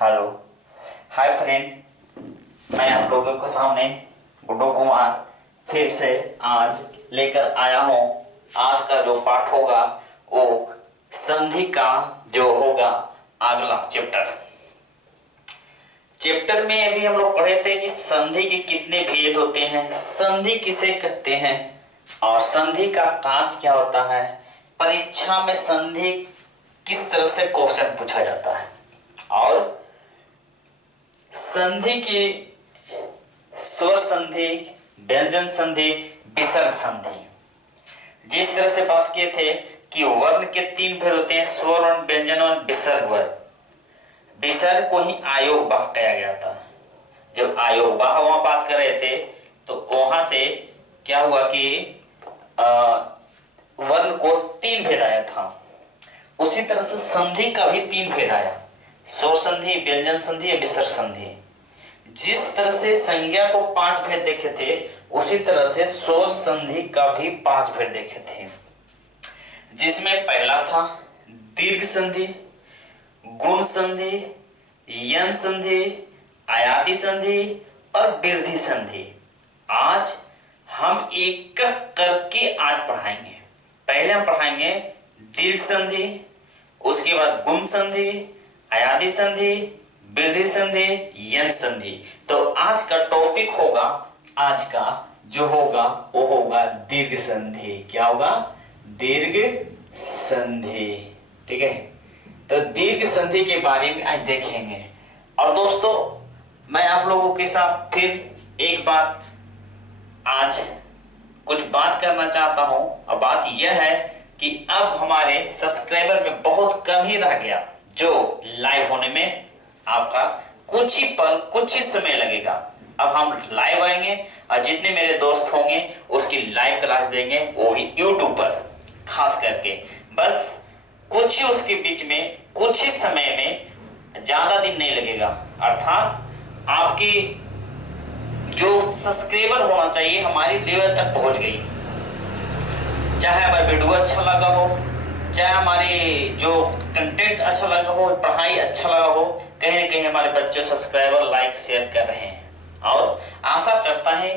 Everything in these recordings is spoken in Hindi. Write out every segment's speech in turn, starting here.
हेलो। हाय फ्रेंड, मैं आप लोगों के सामने गुड्डू कुमार फिर से आज लेकर आया हूँ। आज का जो पाठ होगा वो संधि का जो होगा अगला चैप्टर में अभी हम लोग पढ़े थे कि संधि के कितने भेद होते हैं, संधि किसे कहते हैं और संधि का कार्य क्या होता है, परीक्षा में संधि किस तरह से क्वेश्चन पूछा जाता है और संधि की स्वर संधि, व्यंजन संधि, विसर्ग संधि। जिस तरह से बात किए थे कि वर्ण के तीन भेद होते हैं, स्वर वर्ण, व्यंजन वर्ण, विसर्ग वर्ण। विसर्ग को ही आयोग वाह कहा गया था। जब आयोग वाह वहां बात कर रहे थे तो वहां से क्या हुआ कि वर्ण को तीन भेद आया था। उसी तरह से संधि का भी तीन भेद आया, स्वर संधि, व्यंजन संधि या विसर्ग संधि। जिस तरह से संज्ञा को पांच भेद देखे थे उसी तरह से स्वर संधि का भी पांच भेद देखे थे, जिसमें पहला था दीर्घ संधि, गुण संधि, यन संधि, आयाति संधि और वृद्धि संधि। आज हम एक करके आज पढ़ाएंगे। पहले हम पढ़ाएंगे दीर्घ संधि, उसके बाद गुण संधि, आयाति संधि, वृद्धि संधि, यन संधि। तो आज का टॉपिक होगा, आज का जो होगा वो होगा दीर्घ संधि। क्या होगा? दीर्घ संधि। ठीक है, तो दीर्घ संधि के बारे में आज देखेंगे। और दोस्तों, मैं आप लोगों के साथ फिर एक बार आज कुछ बात करना चाहता हूं और बात यह है कि अब हमारे सब्सक्राइबर में बहुत कम ही रह गया, जो लाइव होने में आपका कुछ ही पल, कुछ ही समय लगेगा। अब हम लाइव आएंगे और जितने मेरे दोस्त होंगे उसकी लाइव क्लास देंगे, वो भी यूट्यूब पर खास करके। बस कुछ ही उसके बीच में, कुछ ही समय में, ज्यादा दिन नहीं लगेगा। अर्थात आपकी जो सब्सक्राइबर होना चाहिए हमारी लेवल तक पहुंच गई। चाहे हमारा वीडियो अच्छा लगा हो, चाहे हमारे जो कंटेंट अच्छा लगा हो, पढ़ाई अच्छा लगा हो, कहीं ना कहीं हमारे बच्चे सब्सक्राइबर लाइक शेयर कर रहे हैं। और आशा करता है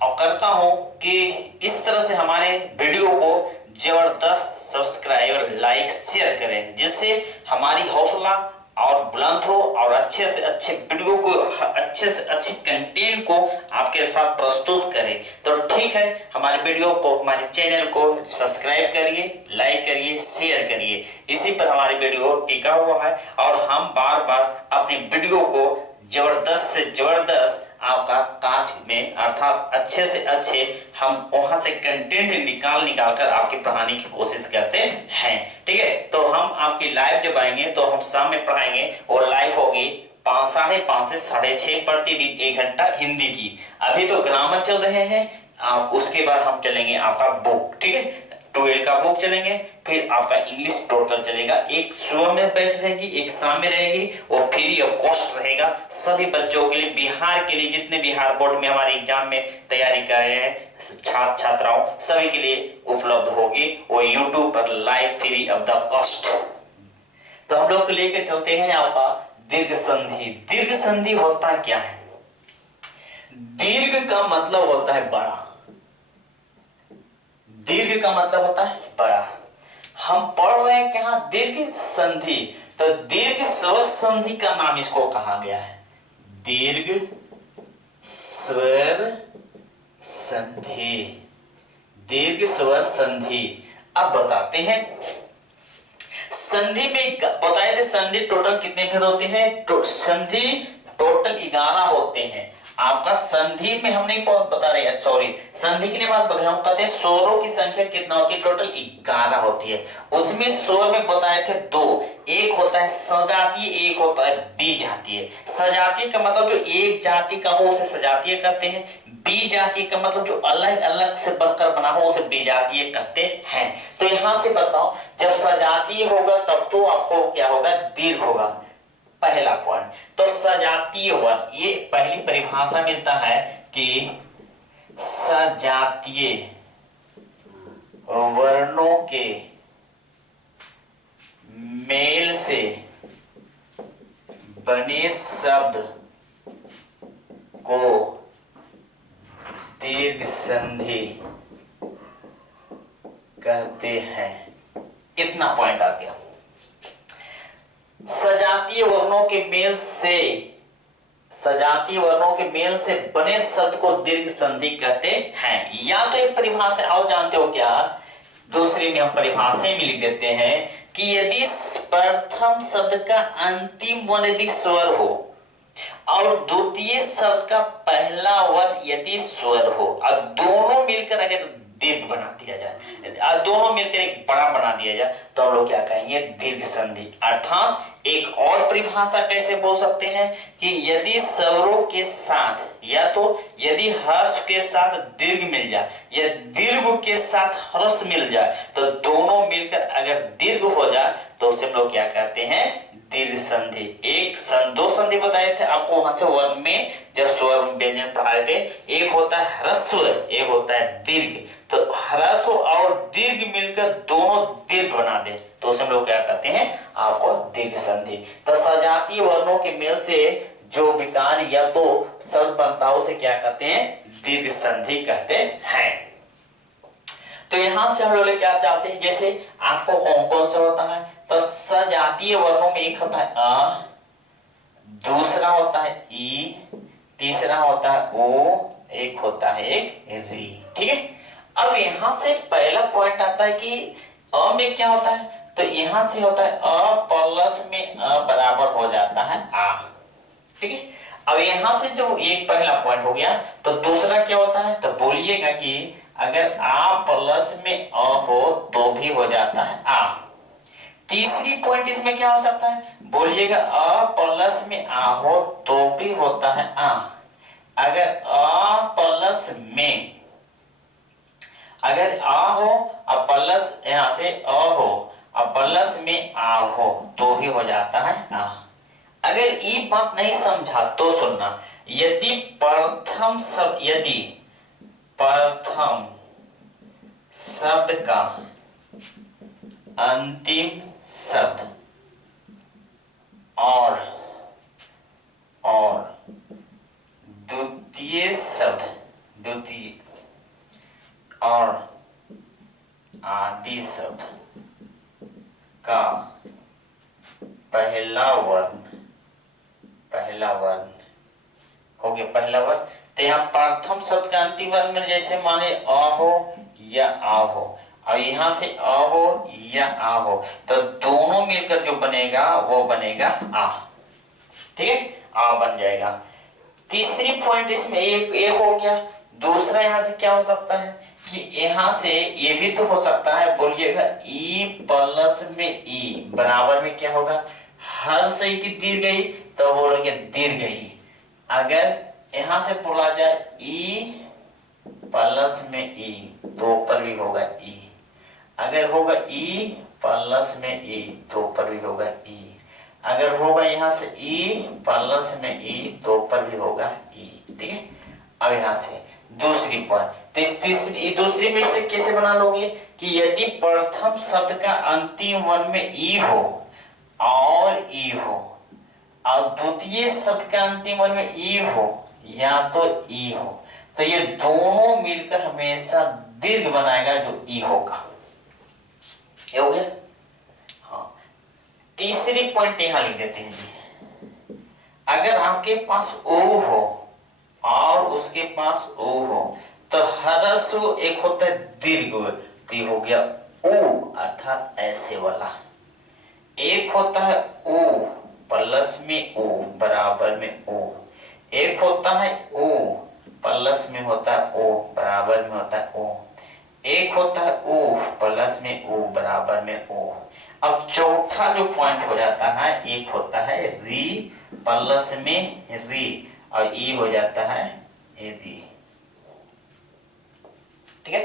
और करता हूं कि इस तरह से हमारे वीडियो को जबरदस्त सब्सक्राइबर लाइक शेयर करें, जिससे हमारी हौसला और बुलंद हो और अच्छे से अच्छे वीडियो को, अच्छे से अच्छे कंटेंट को आपके साथ प्रस्तुत करें। तो ठीक है, हमारे वीडियो को, हमारे चैनल को सब्सक्राइब करिए, लाइक करिए, शेयर करिए। इसी पर हमारी वीडियो टिका हुआ है और हम बार बार अपनी वीडियो को जबरदस्त से जबरदस्त आपका कांच में, अर्थात अच्छे से अच्छे हम वहां से कंटेंट निकाल कर आपके पढ़ाने की कोशिश करते हैं। ठीक है, तो हम आपकी लाइव जब आएंगे तो हम शाम में पढ़ाएंगे और लाइव होगी 5:30 से 6:30 प्रतिदिन 1 घंटा हिंदी की। अभी तो ग्रामर चल रहे हैं, आप उसके बाद हम चलेंगे आपका बुक। ठीक है, 12 का बुक चलेंगे, फिर आपका इंग्लिश टोटल चलेगा। एक सुबह में बैच रहेगी, एक शाम में रहेगी, वो फ्री ऑफ कॉस्ट रहेगा सभी बच्चों के लिए। बिहार के लिए जितने बिहार बोर्ड में हमारे एग्जाम में तैयारी कर रहे हैं छात्र छात्राओं, सभी के लिए उपलब्ध होगी वो यूट्यूब पर live free of the cost. तो हम लोग लेके चलते हैं आपका दीर्घ संधि। दीर्घ संधि होता क्या है? दीर्घ का मतलब होता है बड़ा। दीर्घ का मतलब होता है बड़ा। हम पढ़ रहे हैं क्या? दीर्घ संधि। तो दीर्घ स्वर संधि का नाम इसको कहा गया है, दीर्घ स्वर संधि। दीर्घ स्वर संधि। अब बताते हैं संधि में, बताए थे संधि टोटल कितने भेद होते हैं? संधि टोटल 11 होते हैं। आपका संधि में हम नहीं बता रहे हैं, सॉरी, संधि की बात बताए, हम कहते हैं स्वरों की संख्या कितना होती है? टोटल 11 होती है। उसमें स्वर में बताए थे 2, एक होता है सजातीय, एक होता है विजातीय। सजातीय का मतलब जो एक जाति का हो उसे सजातीय कहते हैं। विजातीय का मतलब जो अलग अलग से बनकर बना हो उसे विजातीय कहते हैं। तो यहां से बताओ, जब सजातीय होगा तब तो आपको क्या होगा? दीर्घ होगा। पहला पॉइंट तो सजातीय वर्ण, ये पहली परिभाषा मिलता है कि सजातीय वर्णों के मेल से बने शब्द को दीर्घ संधि कहते हैं। इतना पॉइंट आ गया। सजातीय वर्णों के मेल से बने शब्द को दीर्घ संधि कहते हैं। या तो एक परिभाषा और जानते हो क्या, दूसरे में हम परिभाषा में लिख देते हैं कि यदि प्रथम शब्द का अंतिम वर्ण यदि स्वर हो और द्वितीय शब्द का पहला वर्ण यदि स्वर हो और दोनों मिलकर अगर दीर्घ बना दिया जाए, दोनों मिलकर एक बड़ा बना दिया जाए, तो हम लोग क्या कहेंगे, दीर्घ संधि। अर्थात एक और परिभाषा कैसे बोल सकते हैं कि यदि स्वरों के साथ या तो यदि हर्ष के साथ दीर्घ मिल जाए या दीर्घ के साथ हर्ष मिल जाए, तो दोनों मिलकर अगर दीर्घ हो जाए तो उसे हम लोग क्या कहते हैं, दीर्घ संधि। दो संधि बताए थे आपको वहां से वर्ण में जब स्वर व्यंजन पढ़ा रहे थे, एक होता है ह्रस्व, एक होता है दीर्घ। तो ह्रस्व और दीर्घ मिलकर दोनों दीर्घ बना दे तो उसे हम लोग क्या कहते हैं, आपको दीर्घ संधि। तो सजातीय वर्णों के मेल से जो विकार या तो शब्द बनता है उसे क्या कहते हैं, दीर्घ संधि कहते हैं। तो यहां से हम लोग क्या चाहते हैं, जैसे आपको कौन कौन सा होता है, तो सजातीय वर्णों में एक होता है अ, दूसरा होता है ई, तीसरा होता है ओ, एक होता है एक री। ठीक है। अब यहां से पहला पॉइंट आता है कि अ में क्या होता है, तो यहां से होता है अ प्लस में अ बराबर हो जाता है आ। ठीक है। अब यहां से जो एक पहला पॉइंट हो गया, तो दूसरा क्या होता है, तो बोलिएगा कि अगर आ प्लस में अ हो तो भी हो जाता है आ। तीसरी पॉइंट इसमें क्या हो सकता है, बोलिएगा अ प्लस में आ हो तो भी होता है आ। अगर अ प्लस में अगर आ हो और प्लस यहां से अ हो और प्लस में आ हो तो भी हो जाता है आ। अगर ये बात नहीं समझा तो सुनना, यदि प्रथम शब्द का अंतिम शब्द और द्वितीय और आदि शब्द का पहला वर्ण हो गया, पहला वर्ण। तो यहाँ प्रथम शब्द का अंतिम वर्ण में जैसे माने अ हो या आ हो, और यहाँ से अ हो या आ हो, तो दोनों मिलकर जो बनेगा वो बनेगा आ। ठीक है, आ बन जाएगा। तीसरी पॉइंट इसमें एक हो गया। दूसरा यहाँ से क्या हो सकता है कि यहाँ से ये भी तो हो सकता है, बोलिएगा ई प्लस में ई बराबर में क्या होगा, हर सही की दीर्घ गई तो बोलोगे दीर्घ गई। अगर यहाँ से बोला जाए ई प्लस में ई तो ऊपर भी होगा ई। अगर होगा ई प्लस में ई तो ऊपर भी होगा ई। अगर होगा यहाँ से ई प्लस में ई तो ऊपर भी होगा ई। ठीक है। अब यहाँ से दूसरी पॉइंट, दूसरी में से कैसे बना लोगे कि यदि प्रथम शब्द का अंतिम वर्ण में ई हो और ई हो और द्वितीय शब्द का अंतिम वर्ण में ई हो या तो ई हो, तो ये दोनों मिलकर हमेशा दीर्घ बनाएगा जो ई होगा। ये हो गया। हाँ, तीसरी पॉइंट यहां लिख देते हैं जी। अगर आपके पास ओ हो और उसके पास ओ हो तो ह्रस्व एक होता है दीर्घ, तो हो गया ओ अर्थात ऐसे वाला। एक होता है ओ प्लस में ओ बराबर में ओ, एक होता है ओ प्लस में होता है ओ बराबर में होता है ओ, एक होता है ओ प्लस में ओ बराबर में ओ। अब चौथा जो पॉइंट हो जाता है, एक होता है री प्लस में री और ई हो जाता है री। ठीक है।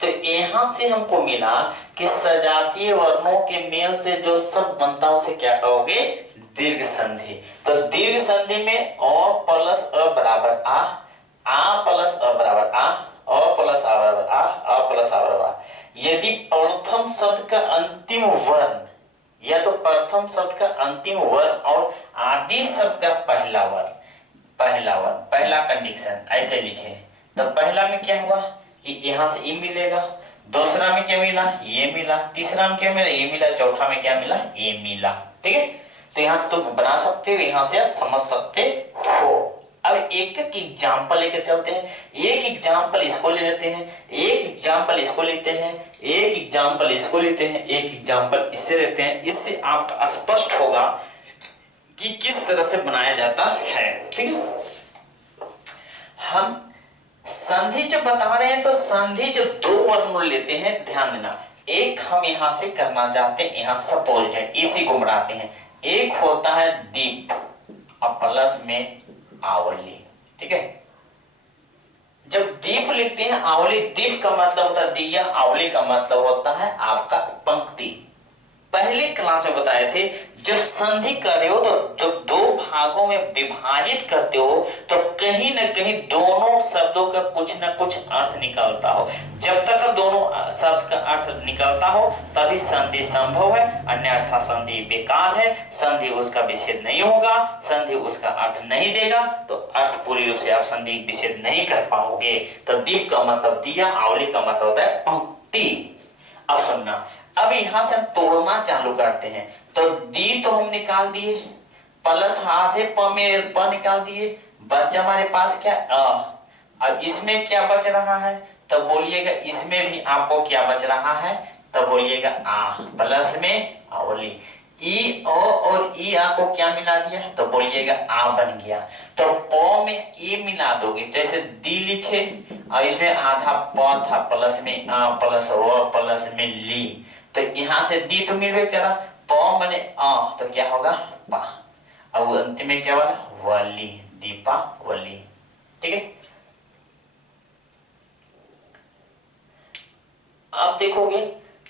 तो यहां से हमको मिला कि सजातीय वर्णों के मेल से जो शब्द बनता है उसे क्या कहोगे, दीर्घ संधि। तो दीर्घ संधि में अ प्लस अ बराबर आ प्लस अ बराबर आ प्लस आ बराबर आ प्लस आ बराबर आ। यदि प्रथम शब्द का अंतिम वर्ण या तो प्रथम शब्द का अंतिम वर्ण और आदि शब्द का पहला वर्ग पहला कंडीशन ऐसे लिखे। तो पहला में क्या हुआ कि यहाँ से ई मिलेगा, दूसरा में क्या मिला, ये मिला, तीसरा में क्या मिला, ये मिला, चौथा में क्या मिला, ये मिला। ठीक है, तो यहाँ से तुम बना सकते हो, यहाँ से आप समझ सकते हो। अब एक एक एग्जाम्पल लेकर चलते हैं, एक एग्जाम्पल इसको ले लेते हैं, एक एग्जाम्पल इसको लेते हैं, एक एग्जाम्पल इसको लेते हैं, एक एग्जाम्पल इससे लेते हैं। इससे आपका स्पष्ट होगा कि किस तरह से बनाया जाता है। ठीक है, हम संधि जब बता रहे हैं तो संधि जब दो वर्णमूल लेते हैं, ध्यान देना, एक हम यहां से करना चाहते हैं, यहां सपोज है, इसी को बढ़ाते हैं। एक होता है दीप और प्लस में आवली। ठीक है, जब दीप लिखते हैं, आवली, दीप का मतलब होता है दिया, आवली का मतलब होता है आपका पंक्ति। पहले क्लास में बताए थे, जब संधि कर रहे हो तो दो भागों में विभाजित करते हो तो कहीं ना कहीं दोनों शब्दों का कुछ ना कुछ अर्थ निकलता हो। जब तक दोनों शब्द का अर्थ निकलता हो तभी संधि संभव है, अन्यथा संधि बेकार है। संधि उसका विच्छेद नहीं होगा, संधि उसका अर्थ नहीं देगा, तो अर्थ पूरी रूप से आप संधि विच्छेद नहीं कर पाओगे। तो दीप का मतलब दिया, आवली का मतलब होता है पंक्ति। अब सुनना, अब यहां से हम तोड़ना चालू करते हैं। तो दी तो हम निकाल दिए, प्लस आधे प में प निकाल दिए, बचा हमारे पास क्या अ। अब इसमें क्या बच रहा है, तो बोलिएगा इसमें भी आपको क्या बच रहा है, तो बोलिएगा आ, प्लस में आवली। ई ओ और ई आ को क्या मिला दिया, तो बोलिएगा आ बन गया। तो प में ए मिला दोगे, जैसे दी लिखे और इसमें आधा प था, प्लस में आ प्लस व प्लस में ली, तो यहां से दी तो मिलवे करा, प मने आ तो क्या होगा पा, और अंतिम में क्या बना वली, दीपावली। ठीक है, आप देखोगे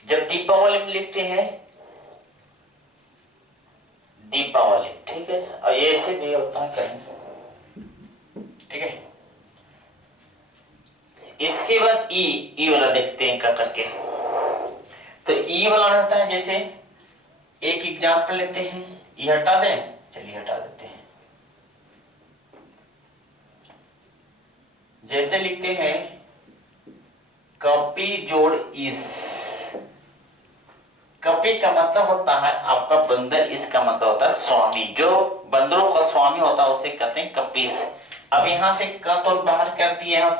जब दीपावली में लिखते हैं दीपावली, ठीक है, और ये ऐसे भी होता है कहीं। ठीक है, इसके बाद ई वाला देखते हैं क्या करके। तो ई वाला होता है, जैसे एक एग्जाम्पल लेते हैं, ये हटा दें, चलिए हटा देते हैं। जैसे लिखते हैं कपी जोड़ इस, कपी का मतलब होता है आपका बंदर, इसका मतलब होता है स्वामी, जो बंदरों का स्वामी होता है उसे कहते हैं कपीस। अब यहां से क तो बाहर कर दिए, यहां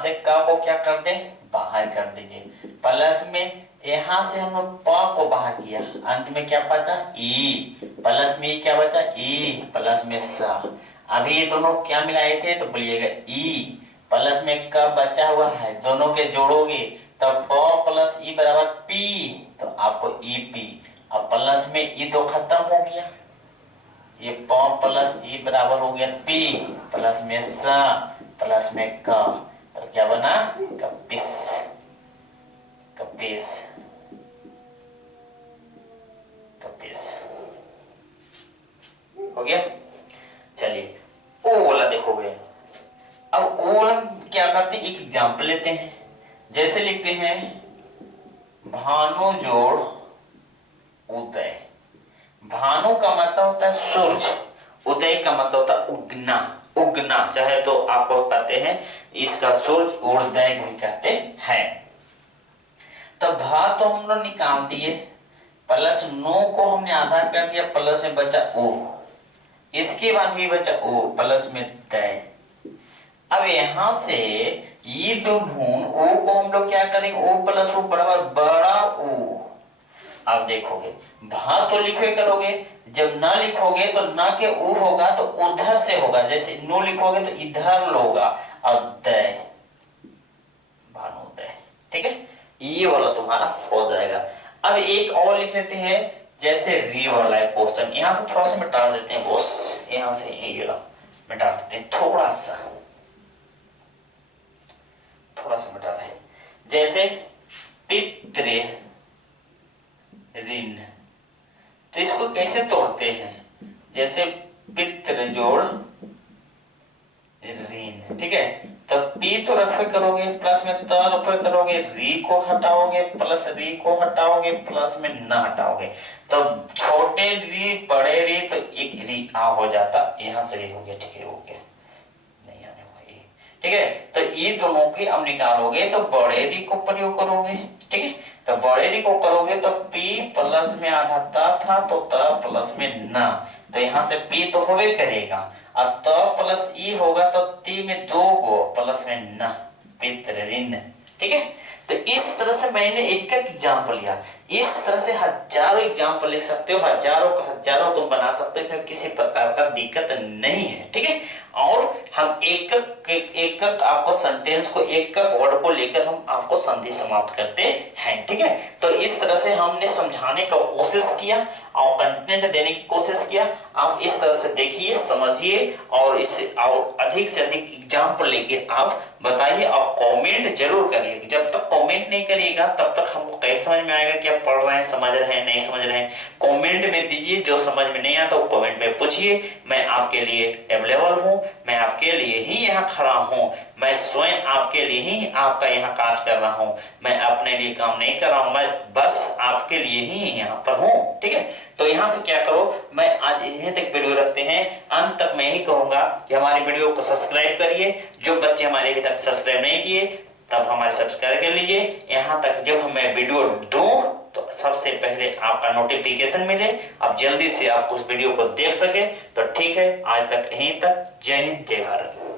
से क को क्या कर दे, बाहर कर दीजिए, प्लस में यहां से हम लोग प को बाहर किया, अंत में क्या बचा ई, प्लस में क्या बचा ई, प्लस में सा। अभी ये दोनों क्या मिलाए थे, तो बोलिएगा ई, प्लस में क बचा हुआ है, दोनों के जोड़ोगे तो प प्लस ई बराबर पी, तो आपको ई पी। अब प्लस में ई तो खत्म हो गया, ये प प्लस ई बराबर हो गया पी, प्लस में सा प्लस में क, तो क्या बना कपिस, कपिस, कपिस हो गया। चलिए ओ वाला देखोगे, अब ओ वाला क्या करते हैं, एक एग्जाम्पल लेते हैं, जैसे लिखते हैं भानु जोड़ उदय। भानु का मतलब होता है सूरज, उदय का मतलब होता है उगना, उगना चाहे तो आपको कहते हैं इसका सूरज उदय भी कहते हैं। तो भा तो हम लोग निकाल दिए, प्लस नो को हमने आधा कर दिया, प्लस में बचा ओ, इसके बाद भी बचा ओ, प्लस में दय। अब यहां से ये दो ढूंढ, ओ को हम लोग क्या करेंगे, ओ प्लस ओ बराबर बड़ा ओ। अब देखोगे भा तो लिखे करोगे, जब ना लिखोगे तो ना के ऊ होगा तो उधर से होगा, जैसे नो लिखोगे तो इधर होगा, और दय, भानुदय। ठीक है, ये वाला तुम्हारा हो जाएगा। अब एक और लिख लेते हैं, जैसे री वाला है क्वेश्चन, यहां से थोड़ा सा मिटा देते हैं बॉस, यहां से ये वाला मिटा देते हैं, थोड़ा सा मिटा दें। जैसे पितृ ऋण, तो इसको कैसे तोड़ते हैं, जैसे पितृ जोड़ ऋण। ठीक है, तो पी तो रखे करोगे, प्लस में त रखे करोगे, री को हटाओगे, प्लस री को हटाओगे, प्लस में न हटाओगे, तो छोटे री बड़े री, तो एक री आ हो जाता, यहाँ से री हो गया, ठीक है, हो गया, नहीं आने वाला, ठीक है। तो ये दोनों की अब निकालोगे तो बड़े री को प्रयोग करोगे, ठीक है। तो बड़े री को करोगे तो पी प्लस में आधा त था, तो त प्लस में न, तो यहाँ से पी तो होवे करेगा, और त प्लस ई होगा तो ती में दो गो प्लस में न, पितृ ऋण, ठीक है। तो इस तरह से मैंने एक एक एग्जाम्पल लिया, इस तरह से हजारों एग्जाम्पल लिख सकते हो, हजारों का हजारों तुम बना सकते हो, इसमें किसी प्रकार का दिक्कत नहीं है, ठीक है। और हम एक एक आपको सेंटेंस को, एक वर्ड को लेकर हम आपको संधि समाप्त करते हैं, ठीक है। तो इस तरह से हमने समझाने का कोशिश किया और कंटेंट देने की कोशिश किया। आप इस तरह से देखिए, समझिए, और इसे और अधिक से अधिक एग्जाम्पल लेके आप बताइए, और कमेंट जरूर करिए। जब तक कमेंट नहीं करिएगा तब तक हमको कैसे समझ में आएगा कि आप पढ़ रहे हैं, समझ रहे हैं, नहीं समझ रहे हैं। कमेंट में दीजिए, जो समझ में नहीं आता वो कमेंट में पूछिए, मैं आपके लिए अवेलेबल हूँ, मैं आपके लिए ही यहाँ खड़ा हूँ, मैं स्वयं आपके लिए ही आपका यहाँ काज कर रहा हूँ, मैं अपने लिए काम नहीं कर रहा हूँ, मैं बस आपके लिए ही यहाँ पर हूँ, ठीक है। तो यहाँ से क्या करो, मैं आज यहीं तक वीडियो रखते हैं, अंत तक मैं ही कहूंगा कि हमारी वीडियो को सब्सक्राइब करिए। जो बच्चे हमारे अभी तक सब्सक्राइब नहीं किए तब हमारे सब्सक्राइब कर लीजिए। यहाँ तक जब मैं वीडियो दूं तो सबसे पहले आपका नोटिफिकेशन मिले, आप जल्दी से आप उस वीडियो को देख सके। तो ठीक है, आज तक यहीं तक। जय हिंद, जय भारत।